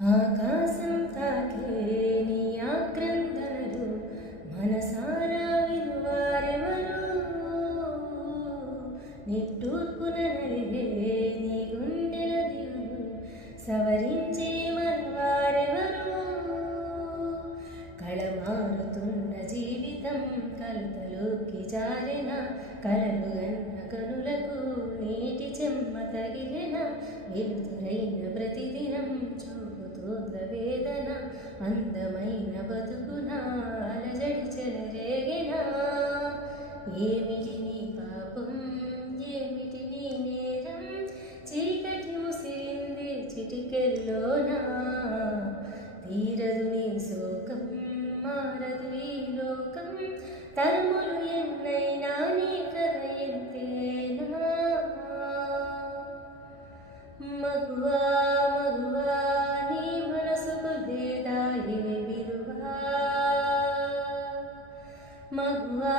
ఆకాశం తాకే నీ ఆక్రందనలు మనసారా వినువారెవరు? నిట్టూర్పున నలిగే నీ గుండెల దిగులు సవరించే మనవారెవరు? కళమారుతున్న జీవితం కలతలోకి జారిన కలలు అన్న కనులకు నీటి చెమ్మ తగిలిన వెలుతురైన ప్రతిదినం చూపుతోంద వేదన అందమైన బతుకున అలజడి చెలరేగిన ఏమిటి నీ పాపం ఏమిటి నీ నేరం చీకటి ముసిలింది చిటికెల్లోనా తీరదు నీ శోకం మారదు ఈ లోకం తరములు ఎన్నైనా నీ కథ ఎంతేనా మగువా మగువా నీ మనసుకు లేదా ఏ విలువా మగువా